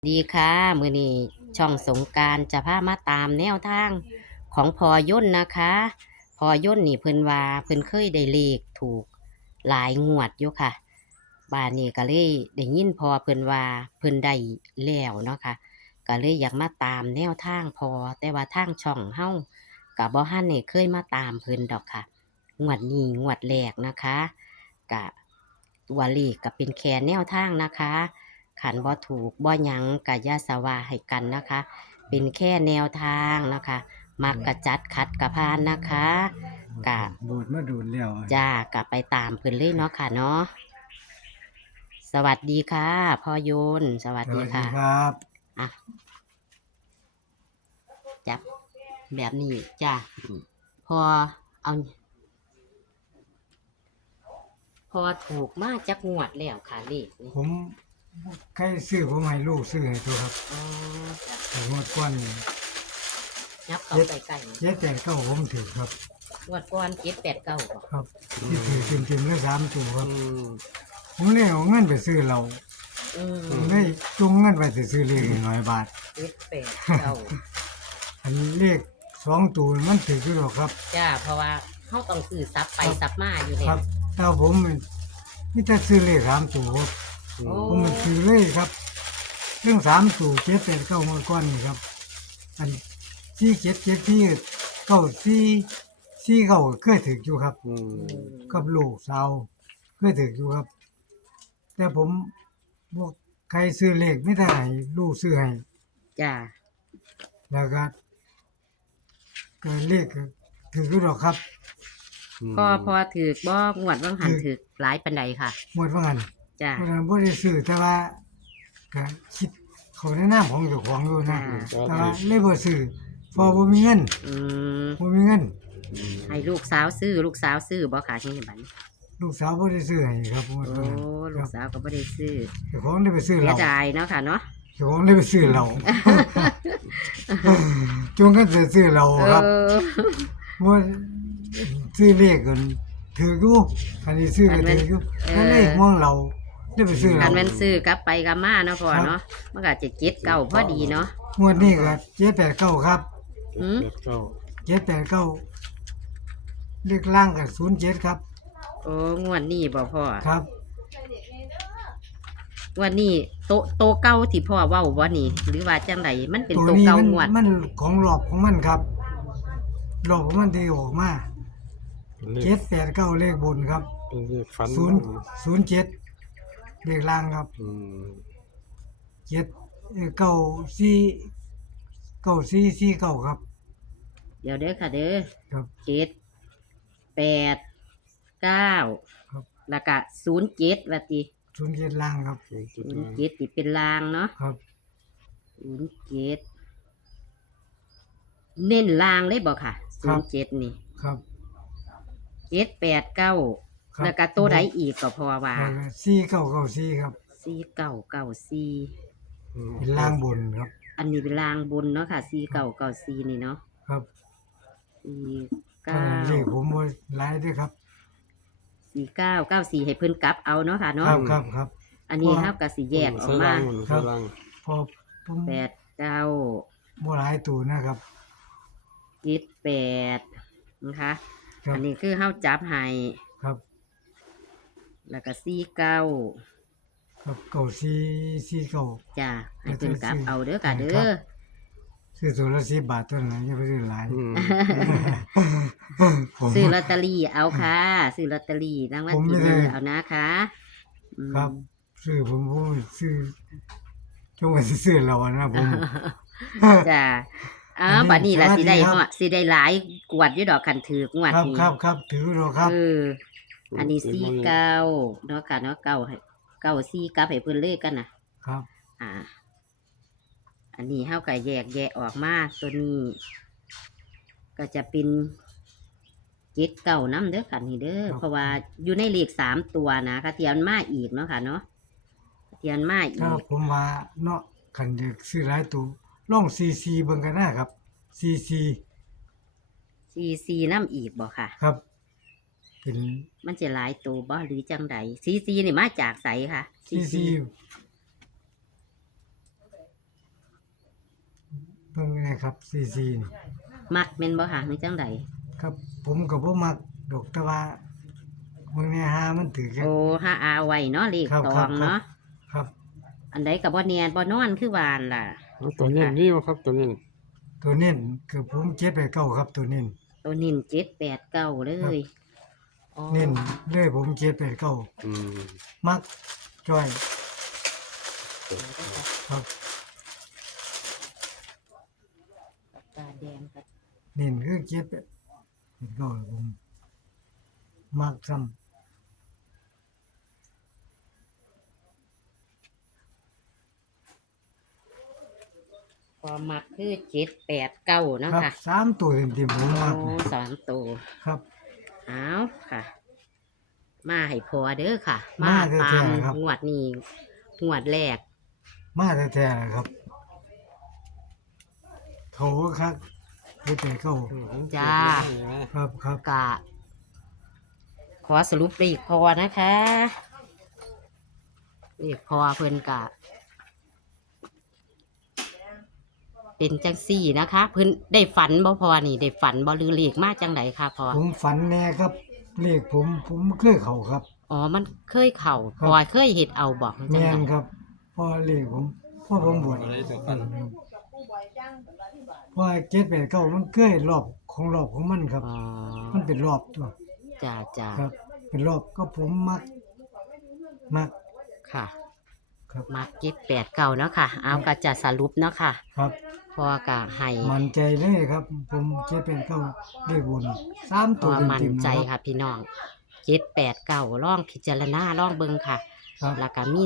ดีค่ะมื้อนี้ช่องสงกรานต์จะพามาตามแนวทางของพอย่นนะคะพอย่นนี่เพิ่นว่าเพิ่นเคยได้เลขถูกหลายงวดอยู่ค่ะบ้านนี้ก็เลยได้ยินพอเพิ่นว่าเพิ่นได้แล้วเนาะค่ะก็เลยอยากมาตามแนวทางพอแต่ว่าทางช่องเฮาก็บ่ทันได้เคยมาตามเพิ่นดอกค่ะงวดนี้งวดแรกนะคะก็ตัวเลขก็เป็นแค่แนวทางนะคะขันบ่ถูกบ่หยังกะอย่าสว่าให้กันนะคะ เป็นแค่แนวทางนะคะมักกะจัดขัดกะพานนะคะกะบูดมาดูดแล้วจ้ากะไปตามเพิ่นเลยเนาะค่ะเนาะสวัสดีค่ะพ่อโยนสวัสสวัสดีดีค่ะครับอ่ะจับแบบนี้จ้าพอเอาพอถูกมาจักงวดแล้วค่ะเลขนี่ผมใครซื้อผมให้ลูกซื้อให้ตัวครับอ๋อจ้ะแต่งวดก้อนนี่ยับเข้าใกล้เจ็ดแต่เก้าผมถือครับๆงวดก่อน789บ่ครับที่ถือเต็มๆเลย3 ตัวครับอืมผมเลยเอาเงินไปซื้อเราผมเลยจุงเงินไปซื้อเลข100 บาท 789 อันเลข2 ตัวมันถืออยู่หรอกครับจ้าเพราะว่าเขาต้องซื้อซับไปซับมาอยู่คแล้รัวบถ้าผมนี่ถ้าซื้อเลข3 ตัวครับโอ้ผมมันซื้อเลยครับเรื่อง3 ตัวเจ็ดแต่เก้างวดก้อนนี่ครับอัน7 7ที่เก้าสี่เก้าเคยถืออยู่ครับ กับลูกสาวเคยถืออยู่ครับ แต่ผมบอกใครซื้อเลขไม่ได้ให้ลูกซื้อให้จ้าแล้วก็เลขก็ถืออยู่หรอกครับพอถือบ่งวดว่างหันถือหลายปันใดค่ะหมดว่างั้นจ้าเพราะฉะนั้นบ่ได้ซื้อแต่ว่าก็คิดเขาในนามของเจ้าของอยู่นะแต่ว่าเลยบ่ซื้อเพอบ่มีเงินอืมบ่มีเงินให้ลูกสาวซื้อลูกสาวซื้อบ่ค่ะที่นี่บัดนี้ลูกสาวบ่ได้ซื้อให้ครับหมดโอ้ว่างั้นลูกสาวก็บ่ได้ซื้อเจ้าของได้ไปซื้อเสีเหล้ายดายเนาะค่ะเนาะเจ้าของได้ไปซื้อเหล้า จงกันซื้อเหล้าครับ ว่าซื้อเลขกันถืออยู่อันนี้ซื้อก็ถืออยู่นั่นเลขมองเราได้ไปซื้อกัเรานแม่นซื้อกลับไปกลับมาเนาะพ่อเนาะมันก็จะเจ็ดเก้าพอดีเนาะงวดนี้ก็789ครับอืม 789เลขล่างก็07ครับโอ้งวดนี้บ่พ่อครับวันนี้โตเก่าที่พ่อเว้าบ่นี่หรือว่าจังไดมันเป็นตัวโตนี้เก่ามันงวดมันของรอบของมันครับรอบของมันที่ออกมา789เลขบนครับเป็นเลขฝัน 07เลขล่างครับอืม 7 9449ครับเดี๋ยวเด้อค่ะเด้อครับ 7 8 9 ครับแล้วก็07ว่าติ 07ล่างครับ 07นี่เป็นลางเนาะครับ 07เน้นลางเลยบ่ค่ะครับ 07นี่ครับ 7 8 9 ครับแล้วก็ตัวใดอีกก็พอว่า 4994ครับ 4994 อืมเป็นล่างบนครับอันนี้เป็นลางบนเนาะค่ะ4994นี่เนาะครับ 49 เลขผมว่าหลายเด้วยครับ 4994ให้เพิ่นกลับเอาเนาะค่ะคเนาะรับครับครับอันนี้เฮาก็สิแยกออกมาใส่ลังพอผม 8 9 บ่หลายตัวนะครับ 78นะคะครับอันนี้คือเฮาจับให้ครับแล้วก็49 ครับ9449 จ้าให้เพิ่นกลับเอาเด้อค่ะเด้ครัอบซื้อตัวละ10 บาทตัวนั้นอย่าไปซื้อหลายอืมผมซื้อลอตเตอรี่เอาค่ะซื้อลอตเตอรี่รางวัลผมไม่ที่ได้ 1เอานะคะอืมครับซื้อผมซื้อจงไว้ซื้อเราอะนะผมจ้าอ้าอัวนนี้บัดนี้ล่ะสวัสดีสิได้ครับฮอดสิได้หลายกวดอยู่ดอกคันถือกงวดครับนี้ครับครับถือเราครับเอออันนี้49เนาะค่ะเนาะ9ให้94กลับให้เพิ่นเลขกันน่ะครับอันนี้เฮาก็แยกออกมาตัวนี้ ก็จะเป็น79นำเด้อค่ะนี่เด้อเพราะว่าอยู่ในเลข3ตัวนะคะเทียนมาอีกเนาะค่ะเนาะเทียนมาอีถ้าก ผมว่าเนาะคันอยากซื้อหลายตัวลองซีเบิ่งกันนะครับซี CC นำอีกบ่ค่ะครับ เป็นมันจะหลายตัวบ่หรือจังใด CC นี่มาจากไสค่ะซีบิ่งนะครับซีนี่มักแม่นบ่ค่ะมีจังไดครับผมก็บ่มักดอกแต่ว่าเบิ่งในหามันถือกันโอ้หาอาไว้เนาะเลขครับตอครับงเนาะครับอันใดก็บ่เนียนบ่นอนคือวานล่ะเอาตัวนี้นี่บ่ครับตัวนี้ตัวเน้นคือผมเจ็ดไปเก้าครับตัวเน้นตัวนิน789เลยอ๋อเน้นเลยผมเจ็ดไปเก้าอืมมักจ้อยครับตาแดงครับเน้นคือเจ็ดไปเก้าผมมักซ้ำความมักคือ789เนาะครับค่ะสามตัวเต็มๆผมมักโอ้นะสามตัวครับเอาค่ะ มาให้พอเด้อค่ะมาตาแท้มๆครับงวดนี้งวดแรกมาแท้ๆครับเขาครับเจ็ดไปเก้าจ้าครับครับกะขอสรุปเลขพอนะคะเลขพอเพิ่นกะ เป็นจังซี่นะคะ เพิ่นได้ฝันบ่พอนี่ได้ฝันบ่หรือเลขมาจังไดค่ะพอผมฝันแน่ครับเลขผมเคยเข้าครับอ๋อมันเคยเข่าครับพอเคยเฮ็ดเอาบอกจัแม่งไดนครับเพอเลขผมเพอผมบวชอะไรตัวกันเพราะเจ็ดแปดเก้ามันเคยรอบของมันครับอ๋อมันเป็นรอบตัวจ้าจ้าครับ เป็นรอบก็ผมมักค่ะครับมา789เนาะค่ะ เอาก็จะสรุปเนาะค่ะครับพอกะให้มั่นใจเลยครับ ผมเจ็ดแปดเก้าเลขบนสามพตัวอมั่นเต็มๆใจนะครับค่ะพี่น้อง789ล่องพิจารณาล่องเบิ่งค่ะครับแล้วก็มี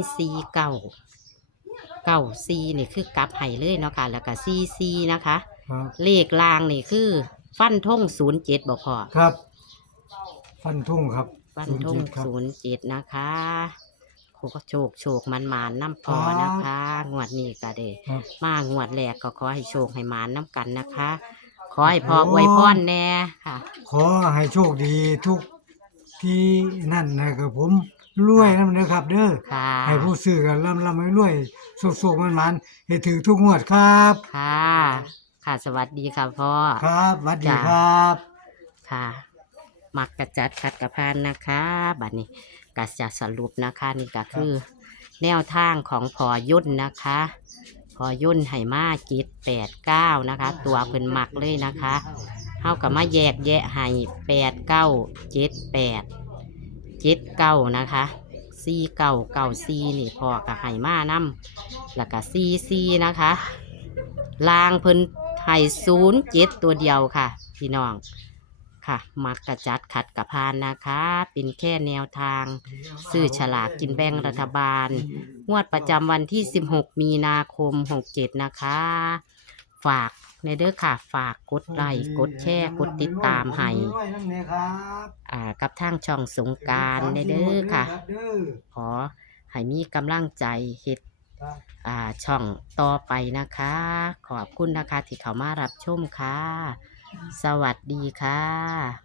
49นี่คือกลับให้เลยเนาะค่ะ แล้วก็44นะคะครับเลขล่างนี่คือฟันธง07บ่พอครับ ฟันทุ่งครับฟันธง 07ครับ 07นะคะโชคมันน้ำพอนะคะ งวดนี้ก็เด้ครับมางวดแรกก็ขอให้โชคให้หมานน้ำกันนะคะ ขอให้พอโอ้อวยพรแน่ค่ะขอให้โชคดีทุกที่นั่นนะครับผมรวยนำเด้อครับ เด้อค่ะให้ผู้ซื้อกันร่ำให้รวยสุกๆมันๆให้ถือทุกงวดครับค่ะ ค่ะ สวัสดีค่ะพ่อครับสวัสดีจ้ะครับค่ะ มักกระจัดขัดกระพานนะคะบัดนี้ก็จะสรุปนะคะนี่ก็คือ แนวทางของพอยุ่นนะคะ พอยุ่นไหมา789นะคะ ตัวเพิ่นมักเลยนะคะเฮากับมาแยกแยะให้897879นะคะ4994นี่พอกับไหมานํแล้วก็44นะคะลางเพิ่นให้07ตัวเดียวค่ะ พี่น้องค่ะ มักกระจัดขัดกระพานนะคะ เป็นแค่แนวทาง ซื้อฉลากกินแบ่งรัฐบาล งวดประจำวันที่ 16 มีนาคม 67 นะคะ ฝากในเด้อค่ะ ฝากกดไลค์กดแชร์กดติดตามให้รวยนำเนี่ยครับกับทางช่องสงกรารในเด้อค่ะรับเด้อขอให้มีกำลังใจเฮ็ดครับช่องต่อไปนะคะ ขอบคุณนะคะที่เข้ามารับชมค่ะ สวัสดีค่ะ